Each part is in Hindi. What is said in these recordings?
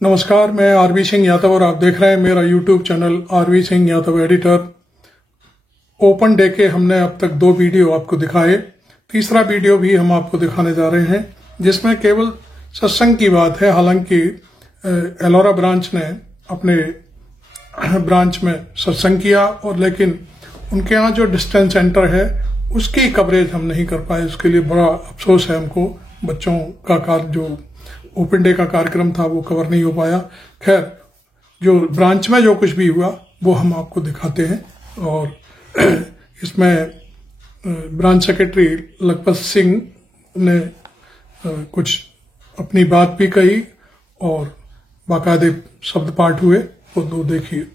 नमस्कार, मैं आरवी सिंह यादव और आप देख रहे हैं मेरा YouTube channel RV Singh Yadav editor. Open day के हमने अब तक 2 वीडियो आपको दिखाए। तीसरा वीडियो भी हम आपको दिखाने जा रहे हैं जिसमें केवल सत्संग की बात है। हालांकि एलोरा ब्रांच ने अपने ब्रांच में सत्संग किया और लेकिन उनके यहाँ जो डिस्टेंस सेंटर है उसकी कवरेज हम नहीं कर पाए। उसके लिए बड़ा अफसोस है हमको। बच्चों का जो ओपन डे का कार्यक्रम था वो कवर नहीं हो पाया। खैर, जो ब्रांच में जो कुछ भी हुआ वो हम आपको दिखाते हैं। और इसमें ब्रांच सेक्रेटरी लखपत सिंह ने कुछ अपनी बात भी कही और बाकायदे शब्द पाठ हुए, वो 2 देखिए।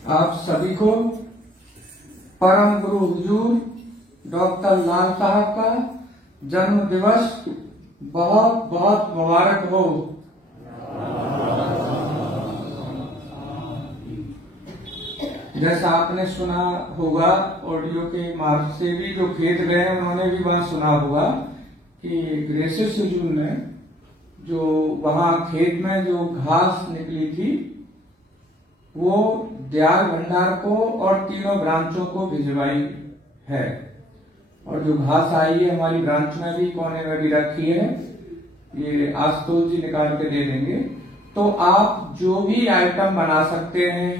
आप सभी को परम गुरु हुजूर डॉक्टर लाल साहब का जन्म दिवस बहुत बहुत मुबारक हो। जैसा आपने सुना होगा ऑडियो के मार्ग से भी, जो खेत गए उन्होंने भी वहां सुना होगा कि ग्रेसियस हुजूर ने जो वहां खेत में जो घास निकली थी वो दयाल भंडार को और तीनों ब्रांचों को भिजवाई है। और जो घास आई है हमारी ब्रांच में भी कोने में भी रखी है, ये आशुतोष जी निकाल के दे देंगे। तो आप जो भी आइटम बना सकते हैं,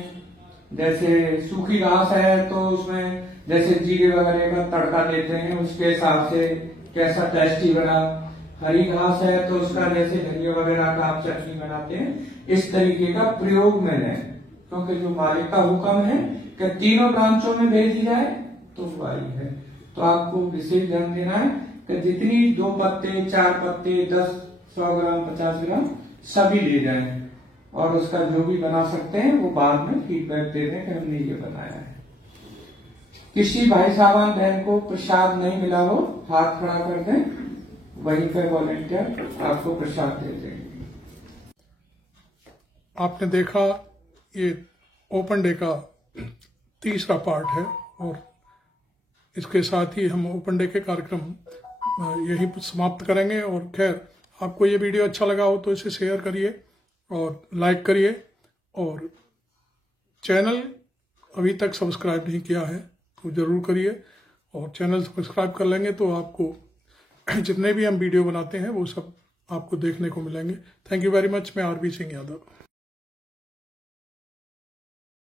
जैसे सूखी घास है तो उसमें जैसे जीरे वगैरह का तड़का देते हैं, उसके हिसाब से कैसा टेस्टी बना। हरी घास है तो उसका जैसे धनिया वगैरह का आप चटनी बनाते हैं, इस तरीके का प्रयोग में लें, क्योंकि जो मालिक का हुक्म है कि तीनों ब्रांचों में भेजी जाए तो वो आई है। तो आपको विशेष ध्यान देना है कि जितनी 2 पत्ते 4 पत्ते 10 100 ग्राम 50 ग्राम सभी ले जाएं, और उसका जो भी बना सकते हैं वो बाद में फीडबैक दे दें कि हमने ये बनाया है। किसी भाई साहब बहन को प्रसाद नहीं मिला हो, हाथ खड़ा कर दें, वहीं पर वॉलंटियर आपको प्रसाद दे देंगे। आपने देखा ये ओपन डे का तीसरा पार्ट है, और इसके साथ ही हम ओपन डे के कार्यक्रम यही समाप्त करेंगे। और खैर, आपको ये वीडियो अच्छा लगा हो तो इसे शेयर करिए और लाइक करिए, और चैनल अभी तक सब्सक्राइब नहीं किया है तो जरूर करिए, और चैनल सब्सक्राइब कर लेंगे तो आपको जितने भी हम वीडियो बनाते हैं वो सब आपको देखने को मिलेंगे। Thank you very much. मैं आरवी सिंह यादव।